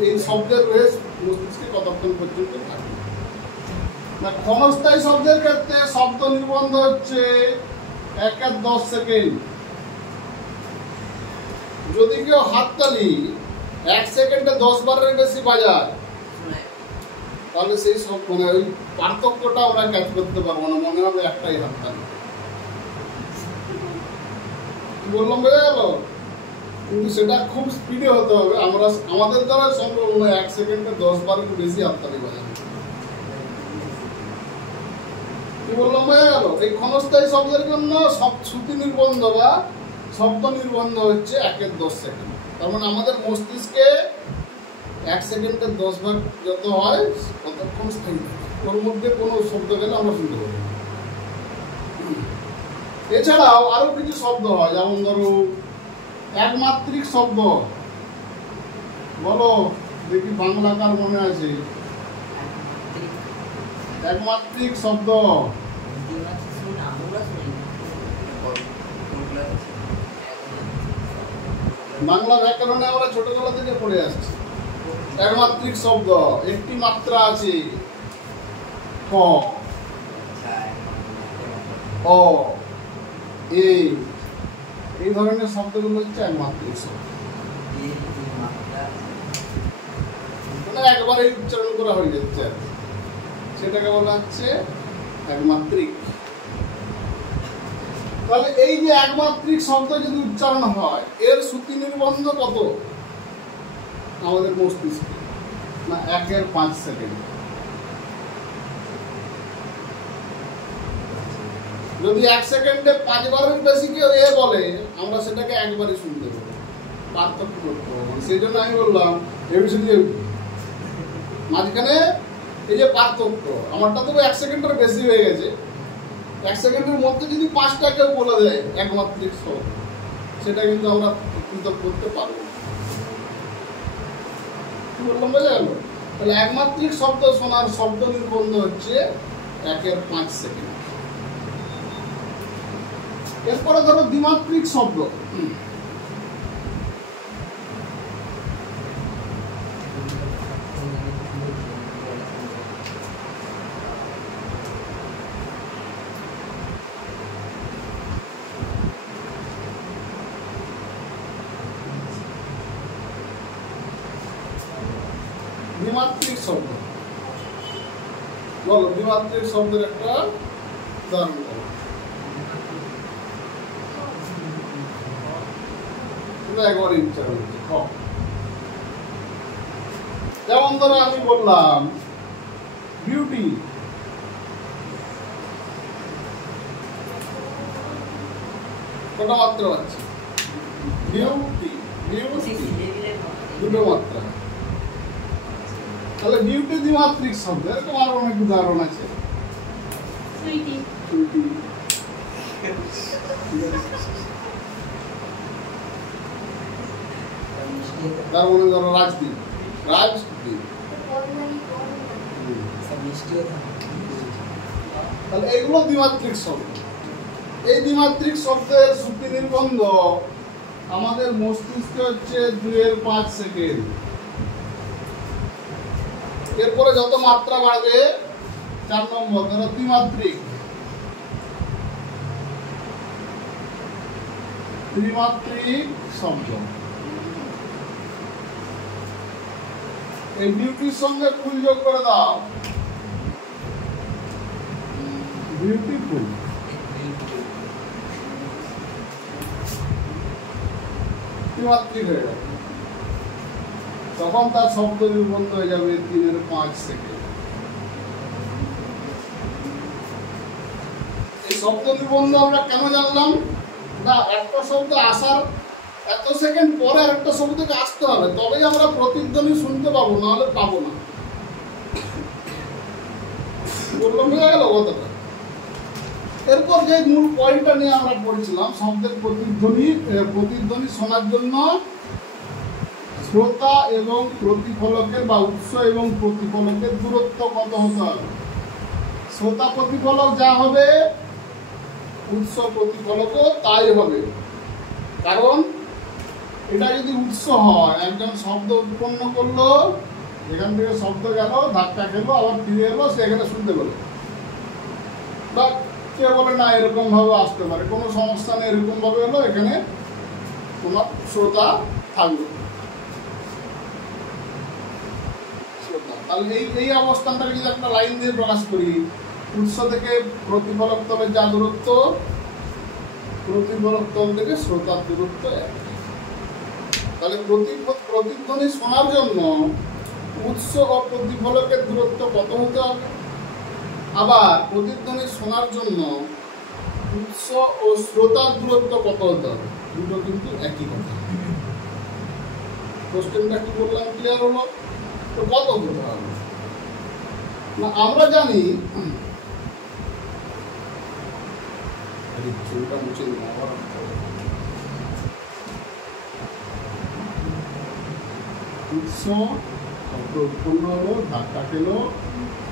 এই শব্দের রেস মস্তিষ্কে কতক্ষণ পর্যন্ত থাকে। ক্ষণস্থায়ী শব্দের ক্ষেত্রে শব্দ নির্বন্ধ হচ্ছে 1-10 সেকেন্ড। যদি কেউ হাততালি 1 সেকেন্ডে 10 বারের বেশি বাজায় তাহলে সেই সব ওই পার্থক্যটা আমরা ক্যাচ করতে পারবো না, মনে হবে একটাই হাততালি। কি বললাম, বোঝা গেল? কিন্তু সেটা খুব স্পিডে হতে হবে। আমাদের দ্বারা সম্ভব নয় 1 সেকেন্ডে 10 বারের বেশি হাততালি বাজানো। কি বললাম, বোঝা গেল? এই ক্ষণস্থায়ী শব্দের জন্য শ্রুতি নির্বন্ধ বা শব্দ নির্বন্ধ হচ্ছে 1-10 সেকেন্ড। তার মানে আমাদের মস্তিষ্কে 1 সেকেন্ডে 10 ভাগ যত হয় ততক্ষণ স্থায়ী, ওর মধ্যে কোনো শব্দ গেলে আমরা শুনতে পারি। এছাড়াও আরো কিছু শব্দ হয়, যেমন ধরো একমাত্রিক শব্দ। বলো দেখি বাংলা কার মনে আছে? একমাত্রিক শব্দ বাংলা ব্যাকরণে আমরা ছোটবেলা থেকে পড়ে আসছি। একমাত্রিক শব্দ, একটি মাত্রা আছে, ক, অ, এই ধরনের শব্দগুলো হচ্ছে একমাত্রিক শব্দ। মানে একবারে উচ্চারণ করা হয়ে যাচ্ছে, সেটাকে বলা হচ্ছে একমাত্রিক। তাহলে এই যে একমাত্রিক শব্দ যদি উচ্চারণ হয়, এর শ্রুতি নির্বন্ধ কত আমাদের মস্তিষ্কে? না 1/5 সেকেন্ড। যদি 1 সেকেন্ডে 5 বারের বেশি কেউ বলে, আমরা সেটাকে একবারই শুনতে পাবো, পার্থক্য করতে পারবো। সেই জন্য আমি বললাম মাঝখানে এই যে পার্থক্য, আমারটা তো 1 সেকেন্ডের বেশি হয়ে গেছে। 1 সেকেন্ডের মধ্যে যদি 5টা কেউ বলে দেয় একমাত্রিক শব্দ, সেটা কিন্তু আমরা পৃথক করতে পারবো। কি বললাম, বোঝা গেল? তাহলে একমাত্রিক শব্দ শোনার শব্দ নির্বন্ধ হচ্ছে 1/5 সেকেন্ড। এরপরে ধরো দ্বিমাত্রিক শব্দ। দ্বিমাত্রিক শব্দ বলো দ্বিমাত্রিক শব্দের একটা উদাহরণ বলো। একবার ইচ্ছা হচ্ছে যেমন ধরো আমি বললাম বিউটি, কটা মাত্রা আছে? বিউটি, বিউটি দুটো মাত্রা। তাহলে বিউটি দ্বিমাত্রিক শব্দ। এরকম আরো অনেক উদাহরণ আছে। সুইটি, সুইটি, তার মনে ধরো রাজদীপ, রাজদীপ। তাহলে এইগুলো দ্বিমাত্রিক শব্দ। এই দ্বিমাত্রিক শব্দের শ্রুতি নির্বন্ধ আমাদের মস্তিষ্কে হচ্ছে 2/5 সেকেন্ড। এরপরে যত মাত্রা বাড়বে 4 নম্বর ধরো ত্রিমাত্রিক, ত্রিমাত্রিক শব্দ। এই বিউটির সঙ্গে ফুল যোগ করে দাও, বিউটিফুল। ত্রিমাত্রিক হয়ে যাবে, তখন তার শব্দ নির্বন্ধ হয়ে যাবে 3/5 সেকেন্ড। এই শব্দ নির্বন্ধ আমরা কেন জানলাম? না, একটা শব্দ আসার এত সেকেন্ড পরে আরেকটা শব্দকে আসতে হবে, তবেই আমরা প্রতিধ্বনি শুনতে পাবো, নাহলে পাবো না। বললাম হয়ে গেল কথাটা। এরপর যে মূল পয়েন্টটা নিয়ে আমরা পড়েছিলাম, শব্দের প্রতিধ্বনি, প্রতিধ্বনি শোনার জন্য শ্রোতা এবং প্রতিফলকের বা উৎস এবং প্রতিফলকের দূরত্ব কত হতে হবে। শ্রোতা প্রতিফলক যা হবে, উৎস প্রতিফলকও তাই হবে। কারণ এটা যদি উৎস হয়, একজন শব্দ উৎপন্ন করলো, এখান থেকে শব্দ গেল, ধাক্কা খেলো, আবার ফিরে এলো, সে এখানে শুনতে পেলো। বা কে বলে না এরকম ভাবে আসতে পারে, কোনো সমস্যা নেই, এরকম ভাবে এলো, এখানে তোমার শ্রোতা থাকবে। তাহলে এই অবস্থানটাকে যদি একটা লাইন দিয়ে প্রকাশ করি, উৎস থেকে প্রতিফলক তলে যা দূরত্ব, প্রতিফলক তল থেকে শ্রোতার দূরত্ব এক। তাহলে প্রতিধ্বনি শোনার জন্য উৎস ও প্রতিফলকের দূরত্ব কত হতে হবে, আবার প্রতিধ্বনি শোনার জন্য উৎস ও শ্রোতার দূরত্ব কত হতে হবে, দুটো কিন্তু একই কথা। কোশ্চেনটা কি বললাম ক্লিয়ার হলো? তো কত হতে হবে না, আমরা জানি মুছে উৎস উৎপন্ন হলো, ধাক্কা খেলো,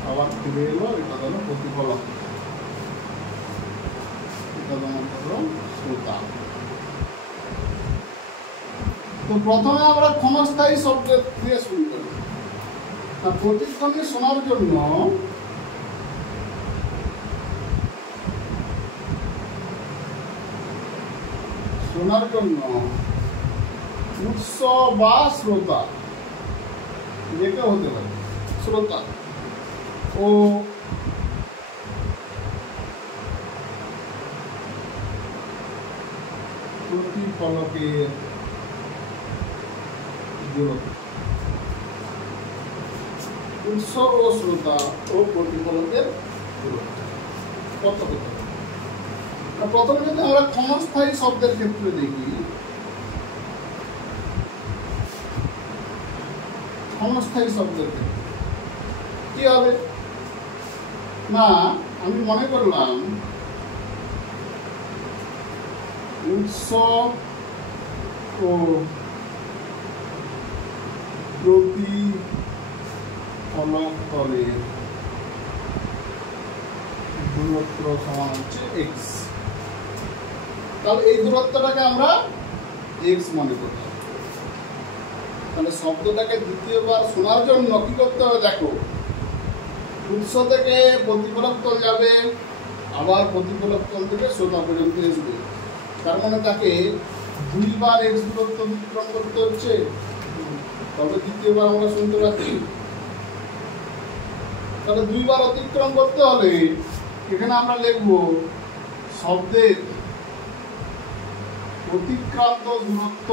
আবার ফিরে এলো, এটা হলো প্রতিফলক, এটা হলো শ্রোতা। তো প্রথমে আমরা ক্ষণস্থায়ী শব্দ দিয়ে শুরু করি। প্রতিধ্বনি শোনার জন্য উৎস বা শ্রোতা যেটা হতে পারে, শ্রোতা ও প্রতিফলকের দূরত্ব, উৎস ও শ্রোতা ও প্রতিফলকের দূরত্ব কত হতে পারে। প্রথমে যদি আমরা ক্ষণস্থায়ী শব্দের ক্ষেত্রে দেখি, ক্ষণস্থায়ী শব্দের ক্ষেত্রে কি হবে না, আমি মনে করলাম উৎস ও প্রতিফলক তলের দূরত্ব সমান হচ্ছে এক্স। তাহলে এই দূরত্বটাকে আমরা এক্স মনে করতে হবে। তাহলে শব্দটাকে দ্বিতীয়বার শোনার জন্য কি করতে হবে দেখো, উৎস থেকে প্রতিফলক তল যাবে, আবার প্রতিফলক তল থেকে শ্রোতা পর্যন্ত আসবে। তার মানে তাকে 2 বার এক্স দূরত্ব অতিক্রম করতে হচ্ছে, তবে দ্বিতীয়বার আমরা শুনতে পাচ্ছি। তাহলে দুইবার অতিক্রম করতে হলে এখানে আমরা লিখব শব্দের অতিক্রান্ত দূরত্ব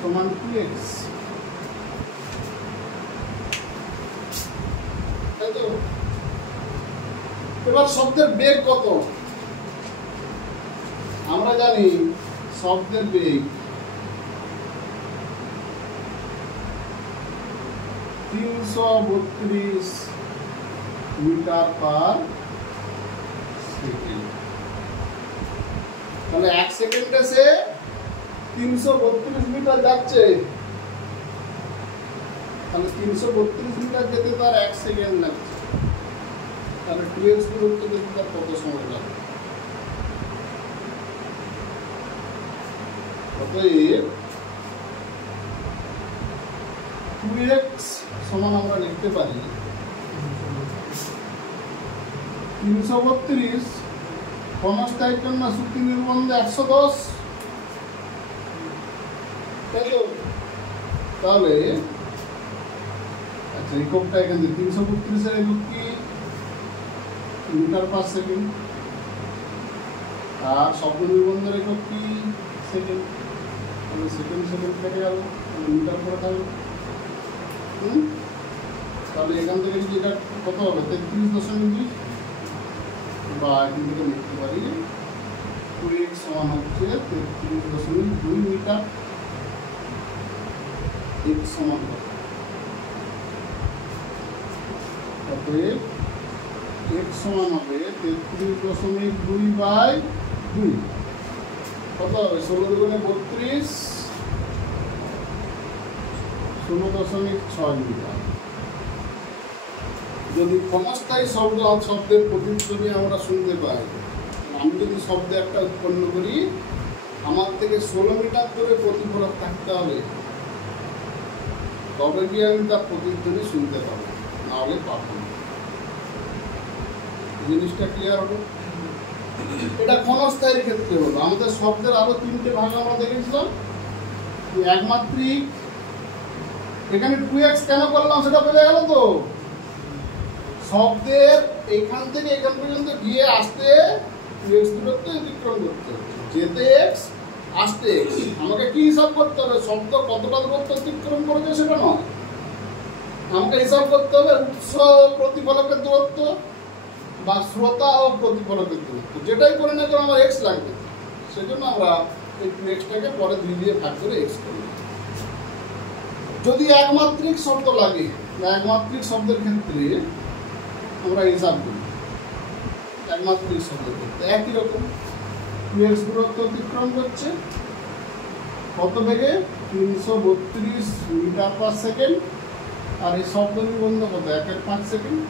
সমান 2x। তাই তো? এবার শব্দের বেগ কত? আমরা জানি শব্দের বেগ 332 মিটার পার সেকেন্ড। তাহলে 1 সেকেন্ডে সে 332 মিটার যাচ্ছে। তাহলে 332 মিটার যেতে তার 1 সেকেন্ড লাগছে। তাহলে 2x দূরত্ব যেতে তার কত সময় লাগবে? অতএব 2x সমান আমরা লিখতে পারি 332 ক্ষণস্থায়িত্বের না সূত্র নির্বন্ধে 110। তাই তো? তাহলে আচ্ছা এককটা এখানে 332 এর একক কি? Metre per second. আর শব্দ নির্বন্ধের একক কি? সেকেন্ড। তাহলে সেকেন্ড কেটে গেল, মিটার করে থাকবে। তাহলে এখান থেকে যদি এটা কত হবে? 33.2, বা এখান থেকে লিখতে পারি 2x সমান হচ্ছে 33.2 মিটার। x সমান অতএব x সমান হবে 33.2/2। কত হবে? 16 দুগুণে 32, 0.6 মিটার। যদি ক্ষণস্থায়ী শব্দের প্রতিধ্বনি আমরা শুনতে পাই, আমি যদি শব্দ একটা উৎপন্ন করি, আমার থেকে 16 মিটার করে প্রতিফলক থাকতে হবে, তবে কি আমি তার প্রতিধ্বনি শুনতে পাবো, নাহলে পাবো না। জিনিসটা ক্লিয়ার হলো? এটা ক্ষণস্থায়ীর ক্ষেত্রে হলো। আমাদের শব্দের আরো 3টে ভাগ আমরা দেখেছিলাম। একমাত্রিক, এখানে 2x কেন করলাম সেটা বোঝা গেল তো? শব্দের এখান থেকে এখান পর্যন্ত গিয়ে আসতে 2x দূরত্ব অতিক্রম করতে হচ্ছে। যেতে x, আসতে x। আমাকে কি হিসাব করতে হবে? শব্দ কতটা দূরত্ব অতিক্রম করেছে সেটা নয়, আমাকে হিসাব করতে হবে উৎস প্রতিফলকের দূরত্ব বা শ্রোতা ও প্রতিফলকের দূরত্ব। যেটাই করে না কেন আমার x লাগবে, সেজন্য আমরা এই 2xটাকে পরে 2 দিয়ে ভাগ করে x করি। যদি একমাত্রিক শব্দ লাগে বা একমাত্রিক শব্দের ক্ষেত্রে আমরা হিসাব করি, একমাত্রিক শব্দের ক্ষেত্রে একই রকম 2x দূরত্ব অতিক্রম করছে কত বেগে? 332 মিটার পার সেকেন্ড। আর এই শব্দ নিবন্ধ কত? 1/5 সেকেন্ড।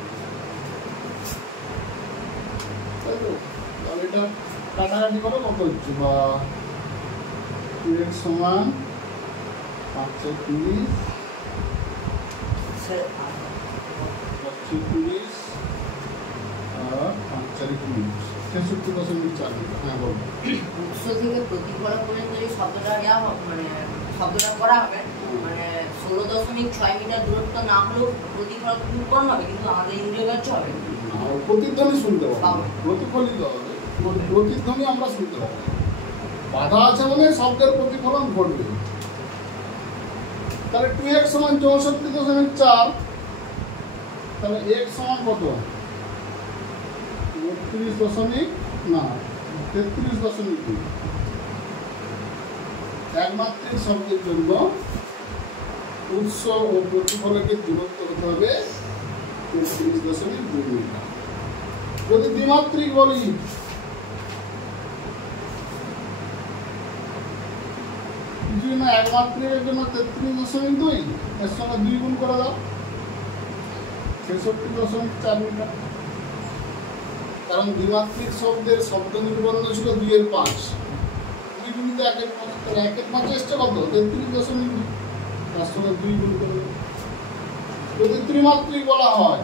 তাহলে এটা কাটাকাটি করে কত হচ্ছে? বা 2x সমান 530 আর 66.4 মিটার। হ্যাঁ বল। উৎস থেকে প্রতিফলক পর্যন্ত এই শব্দটা দেওয়া হবে, মানে শব্দটা করা হবে, মানে 16.6 মিটার দূরত্ব না হলেও প্রতিফলক উৎপন্ন হবে, কিন্তু আমাদের ইন্দ্রিয় গ্রাহ্য হবে। প্রতিধ্বনি শুনতে পাবো, প্রতিফলিত হবে, প্রতিধ্বনি আমরা শুনতে পাবো। বাধা আছে মানে শব্দের প্রতিফলন ঘটবে। তাহলে 2x সমান 64.4, তাহলে x সমান কত? 33.2। একমাত্রিক শব্দের জন্য উৎস ও প্রতিফলকের দূরত্ব হতে হবে 33.2 মিটার। যদি দ্বিমাত্রিক বলি, কিছুই না, একমাত্রিকের জন্য 33.2, এর সঙ্গে 2 গুণ করে দাও, 66.4 মিটার। কারণ দ্বিমাত্রিক শব্দের শব্দ নির্বন্ধ ছিল 2/5, 2 গুণিত 1/5, তাহলে 1/5 এসছে কত? 33.2, তার সঙ্গে 2 গুণ করে দাও। যদি ত্রিমাত্রিক বলা হয়,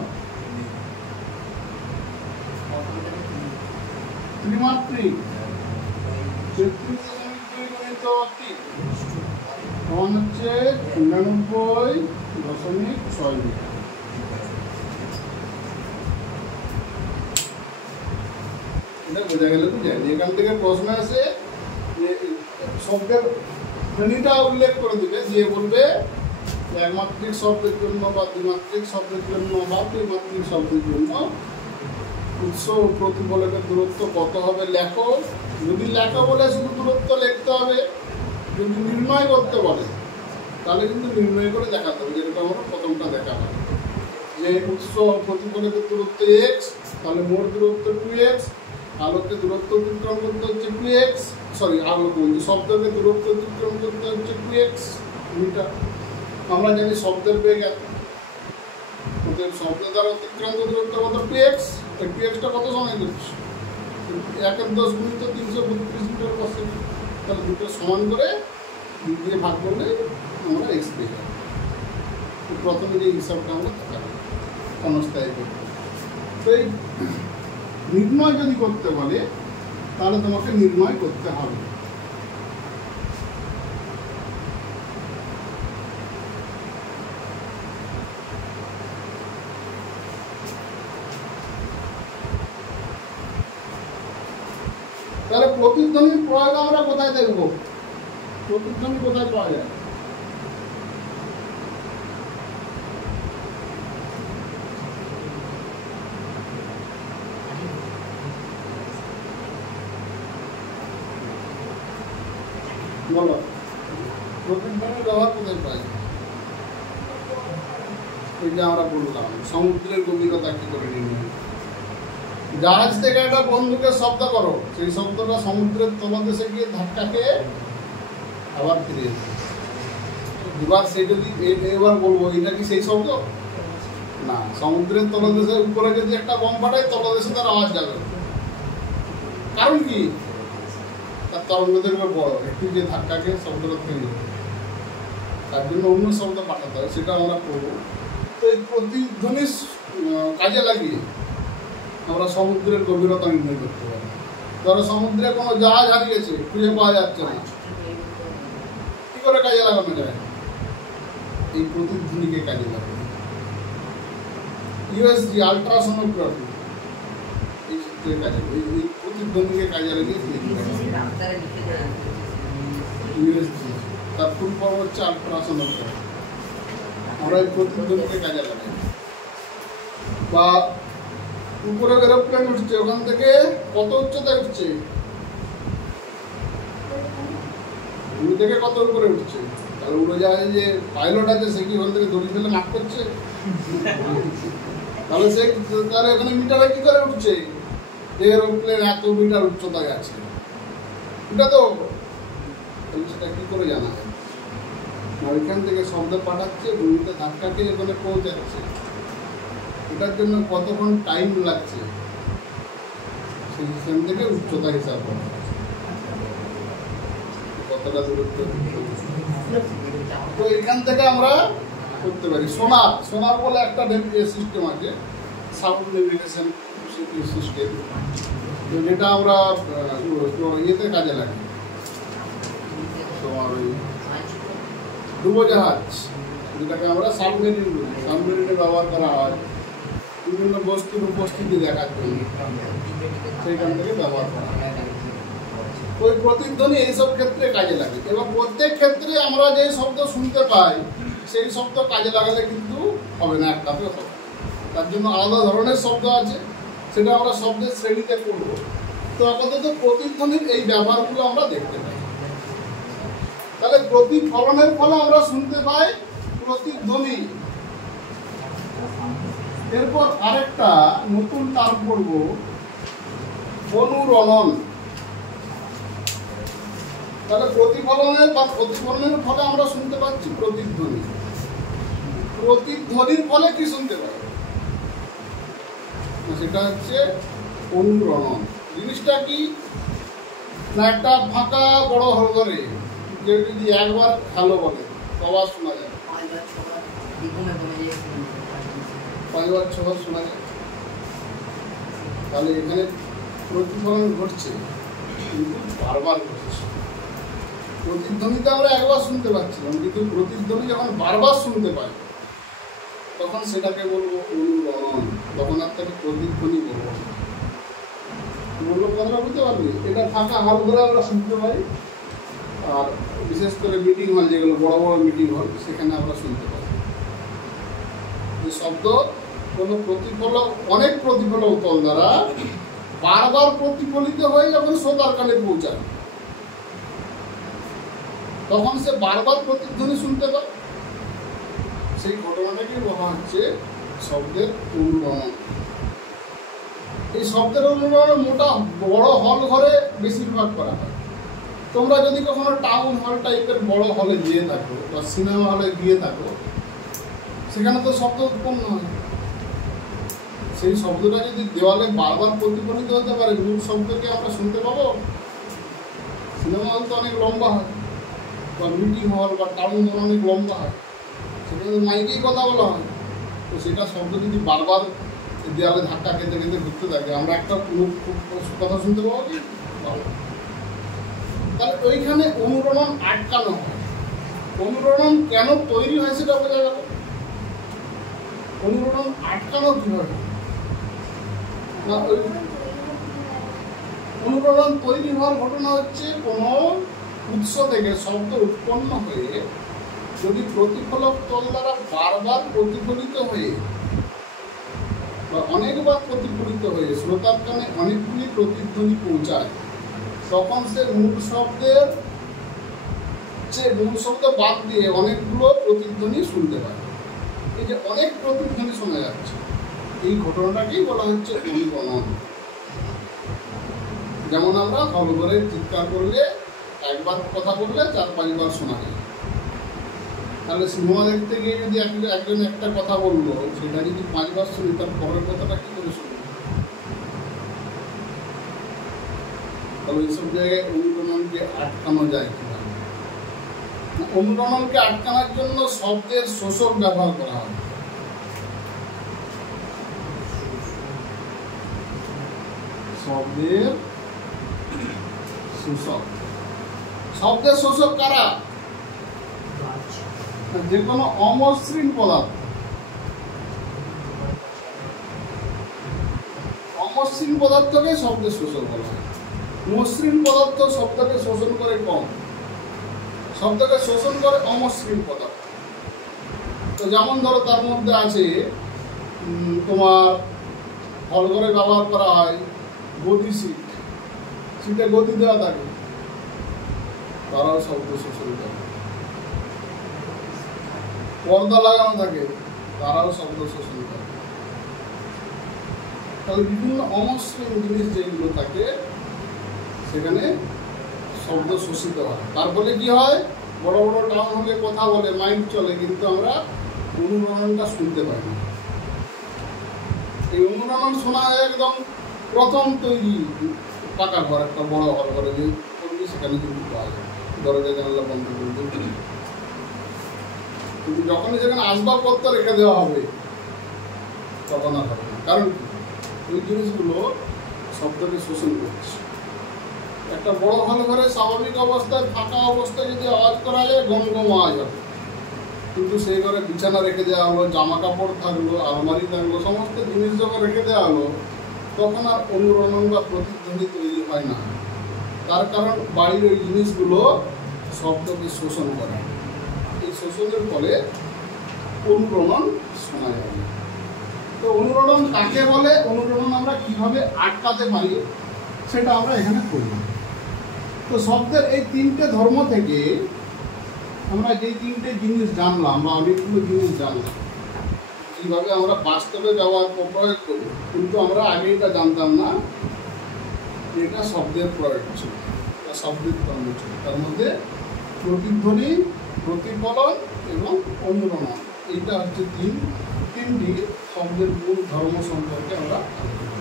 ত্রিমাত্রিক 33.2 গুণিত 3 সমান হচ্ছে 99.6 মিটার। এটা বোঝা গেল কি জানি এখান থেকে প্রশ্ন আসে যে শব্দের শ্রেণীটা উল্লেখ করে দিবে, দিয়ে বলবে একমাত্রিক শব্দের জন্য বা দ্বিমাত্রিক শব্দের জন্য বা ত্রিমাত্রিক শব্দের জন্য উৎস ও প্রতিফলকের দূরত্ব কত হবে লেখো। যদি লেখো বলে শুধু দূরত্ব লিখতে হবে, যদি নির্ণয় করতে বলে তাহলে কিন্তু নির্ণয় করে দেখাতে হবে, যেটা আমরা প্রথমটা দেখা হয় যে উৎস ও প্রতিফলকের দূরত্ব x, তাহলে মোট দূরত্ব 2x, আলোকে দূরত্ব অতিক্রম করতে হচ্ছে 2x, সরি আলোক বলছি, শব্দকে দূরত্ব অতিক্রম করতে হচ্ছে 2x মিটার। আমরা জানি শব্দের বেগ এত, শব্দ দ্বারা অতিক্রান্ত দূরত্ব কত 2x, এই 2xটা কত সময় দিচ্ছে 1/10 গুণিত 332 মিটার পার সেকেন্ড। তাহলে দুটো সমান করে দিয়ে ভাগ করলে আমরা x পেয়ে যাবো। প্রথমে যে হিসাবটা আমরা দেখাবো ক্ষণস্থায়ী করতে। তো এই নির্ণয় যদি করতে বলে তাহলে তোমাকে নির্ণয় করতে হবে। তাহলে প্রতিধ্বনির প্রয়োগ আমরা কোথায় দেখব? প্রতিধ্বনি কোথায় পাওয়া যায়? বলো, প্রতিধ্বনির ব্যবহার কোথায় পাওয়া যায়? এই যে আমরা বললাম সমুদ্রের গভীরতা কি করে নির্ণয়। জাহাজ থেকে একটা বন্দুকের শব্দ করো, সেই শব্দটা সমুদ্রের তলদেশে গিয়ে ধাক্কা খেয়ে আবার ফিরে এসে, এবার সেই যদি এবার বলবো এটা কি সেই শব্দ না, সমুদ্রের তলদেশে উপরে যদি একটা বম ফাটায় তলদেশে তার আওয়াজ যাবে। কারণ কি? তার তরঙ্গদৈর্ঘ্য বড়, একটু যে ধাক্কা খেয়ে শব্দটা থেমে যাবে, তার জন্য অন্য শব্দ পাঠাতে হয়, সেটা আমরা করবো। তো এই প্রতিধ্বনির কাজে লাগিয়ে আমরা সমুদ্রের গভীরতা নির্ণয় করতে পারি। ধরো সমুদ্রে কোনো জাহাজ হারিয়েছে, খুঁজে পাওয়া যাচ্ছে না, কি করে কাজে লাগানো যায়? এই প্রতিধ্বনিকে কাজে লাগানো। ইউএসজি আলট্রাসোনোগ্রাফি এই সূত্রে কাজে, এই প্রতিধ্বনিকে কাজে লাগিয়ে ইউএসজি তার ফুল ফর্ম হচ্ছে আলট্রাসোনোগ্রাফি। আমরা এই প্রতিধ্বনিকে কাজে লাগাই। বা উপরে এরোপ্লেন উঠছে, ওখান থেকে কত উচ্চতায় উঠছে, ভূমি থেকে কত উপরে উঠছে, তাহলে উড়োজাহাজে যে পাইলট আছে সে কি ওখান থেকে দড়ি ফেলে মাপ করছে? তাহলে সে তার এখানে মিটারে কি করে উঠছে? এরোপ্লেন এত মিটার উচ্চতায় আছে, এটা তো সেটা কি করে জানা যায়? ওইখান থেকে শব্দ পাঠাচ্ছে, ভূমিতে ধাক্কা খেয়ে এখানে পৌঁছাচ্ছে, এটার জন্য কতক্ষণ টাইম লাগছে সেখান থেকে উচ্চতা হিসাব করা, কতটা দূরত্ব। তো এখান থেকে আমরা করতে পারি। সোনার বলে একটা সিস্টেম আছে, সাউন্ড নেভিগেশন সিস্টেম, যেটা আমরা ইয়েতে কাজে লাগে। তোমার ওই ডুবোজাহাজ, যেটাকে আমরা সাবমেরিন বলি, সাবমেরিনে ব্যবহার করা হয় বিভিন্ন বস্তুর উপস্থিতি দেখার জন্য, সেইখান থেকে ব্যবহার করা হয়। ওই প্রতিধ্বনি এইসব ক্ষেত্রে কাজে লাগে। এবং প্রত্যেক ক্ষেত্রে আমরা যে শব্দ শুনতে পাই সেই শব্দ কাজে লাগালে কিন্তু হবে না, একটাতে হবে। তার জন্য আলাদা ধরনের শব্দ আছে, সেটা আমরা শব্দের শ্রেণীতে করব। তো আপাতত প্রতিধ্বনির এই ব্যবহারগুলো আমরা দেখতে পাই। তাহলে প্রতিফলনের ফলে আমরা শুনতে পাই প্রতিধ্বনি। এরপর আরেকটা নতুন টার্ম পড়ব, অনুরণন। তাহলে প্রতিফলনের ফলে আমরা শুনতে পাচ্ছি প্রতিধ্বনি। প্রতিধ্বনির ফলে কি শুনতে পাই? সেটা হচ্ছে অনুরণন। জিনিসটা কি না, একটা ফাঁকা বড় ঘরে কেউ যদি একবার হ্যালো বলে আওয়াজ শোনা যায়, 5বার 6বার শোনা যায়, তাহলে এখানে প্রতিফলন ঘটছে কিন্তু বারবার ঘটছে। প্রতিধ্বনিতে আমরা একবার শুনতে পাচ্ছিলাম, কিন্তু প্রতিধ্বনি যখন বারবার শুনতে পাই তখন সেটাকে বলবো অনুরণন। তখন আর তাকে প্রতিধ্বনি বলবো। বললো কথাটা বুঝতে পারবি? এটা ফাঁকা হল করে আমরা শুনতে পাই, আর বিশেষ করে মিটিং হল, যেগুলো বড় বড় মিটিং হল, সেখানে আমরা শুনতে পাই। এই শব্দ কোনো প্রতিফলক, অনেক প্রতিফলক তল দ্বারা বারবার প্রতিফলিত হয়ে যখন শ্রোতার কানে পৌঁছায়, তখন সে বারবার প্রতিধ্বনি শুনতে পায়। সেই ঘটনাটাকে বলা হচ্ছে শব্দের অনুরণন। এই শব্দের অনুরণন মোটা বড় হল ঘরে বেশিরভাগ করা হয়। তোমরা যদি কখনো টাউন হল টাইপের বড় হলে গিয়ে থাকো বা সিনেমা হলে গিয়ে থাকো, সেখানে তো শব্দ উৎপন্ন হয়। সেই শব্দটা যদি দেওয়ালে বারবার প্রতিফলিত হতে পারে, মূল শব্দকে আমরা শুনতে পাবো। সিনেমা হল তো অনেক লম্বা হয়, বা মিটিং হল বা টাউন হল অনেক লম্বা হয়, সেখানে মাইকেই কথা বলা হয়। তো সেটা শব্দ যদি বারবার দেওয়ালে ধাক্কা খেতে খেতে ঘুরতে থাকে, আমরা একটা কথা শুনতে পাবো কি? তাহলে ওইখানে অনুরণন আটকানো হয়। অনুরণন কেন তৈরি হয় সেটা বোঝা গেল। অনুরণন আটকানো কিভাবে? না, অনুরণন তৈরি হওয়ার ঘটনা হচ্ছে কোনো উৎস থেকে শব্দ উৎপন্ন হয়ে যদি প্রতিফলক তল দ্বারা বারবার প্রতিফলিত হয়ে বা অনেকবার প্রতিফলিত হয়ে শ্রোতার কানে অনেকগুলি প্রতিধ্বনি পৌঁছায়, তখন সে মূল শব্দের মূল শব্দ বাদ দিয়ে অনেকগুলো প্রতিধ্বনি শুনতে পায়। এই যে অনেক প্রতিধ্বনি শোনা যাচ্ছে, এই ঘটনাটাকেই বলা হচ্ছে অনুরণন। যেমন আমরা হল ঘরে চিৎকার করলে, একবার কথা বললে 4-5 বার শোনা যায়। তাহলে সিনেমা দেখতে গিয়ে যদি একজন একটা কথা বললো, সেটা যদি 5 বার শুনি, তার পরের কথাটা কি করে শুনবো? তাহলে এইসব জায়গায় অনুরণনকে আটকানো যায় কিভাবে? অনুরণনকে আটকানোর জন্য শব্দের শোষক ব্যবহার করা হয়। শব্দের শোষক। শব্দের শোষক কারা? যে কোনো অমসৃণ পদার্থ। অমসৃণ পদার্থকে শব্দের শোষক বলা হয়। মসৃণ পদার্থ শব্দকে শোষণ করে কম, শব্দকে শোষণ করে অমসৃণ পদার্থ। তো যেমন ধরো তার মধ্যে আছে তোমার হলঘরে ব্যবহার করা হয় গদি সিট, সিটে গদি দেওয়া থাকে, তারাও শব্দ শোষণ করে। পর্দা লাগানো থাকে, তারাও শব্দ শোষণ করে। তাহলে বিভিন্ন অমসৃণ জিনিস যেগুলো থাকে সেখানে শব্দ শোষিত হয়। তার ফলে কি হয়? বড় বড় টাউন হলে কথা বলে, মাইক চলে, কিন্তু আমরা অনুরণনটা শুনতে পাই না। এই অনুরণন শোনা হয় একদম প্রথম তৈরি পাকা ঘর, একটা বড় হল ঘরে যে করবি, সেখানে কিন্তু পাওয়া যায়। দরজা জানালা বন্ধ করবে, কিন্তু যখনই সেখানে আসবাবপত্র রেখে দেওয়া হবে তখন আর হবে না। কারণ ওই জিনিসগুলো শব্দকে শোষণ করছে। একটা বড় হল ঘরে স্বাভাবিক অবস্থায়, ফাঁকা অবস্থায় যদি আওয়াজ করা যায়, গম গম আওয়াজ হবে। কিন্তু সেই ঘরে বিছানা রেখে দেওয়া হলো, জামা কাপড় থাকলো, আলমারি থাকলো, সমস্ত জিনিস যখন রেখে দেওয়া হলো, তখন আর অনুরণন বা প্রতিধ্বনি তৈরি হয় না। তার কারণ বাড়ির ওই জিনিসগুলো শব্দকে শোষণ করে। এই শোষণের ফলে অনুরণন শোনা যাবে। তো অনুরণন কাকে বলে, অনুরণন আমরা কিভাবে আটকাতে পারি, সেটা আমরা এখানে করব। তো শব্দের এই 3টে ধর্ম থেকে আমরা যেই 3টে জিনিস জানলাম, বা অনেকগুলো জিনিস জানলাম, কীভাবে আমরা বাস্তবে ব্যবহার প্রয়োগ করি, কিন্তু আমরা আগে এটা জানতাম না এটা শব্দের প্রয়োগ ছিল বা শব্দের ধর্ম ছিল। তার মধ্যে প্রতিধ্বনি, প্রতিফলন এবং অনুরণন, এইটা হচ্ছে তিনটি শব্দের মূল ধর্ম সম্পর্কে আমরা আলোচনা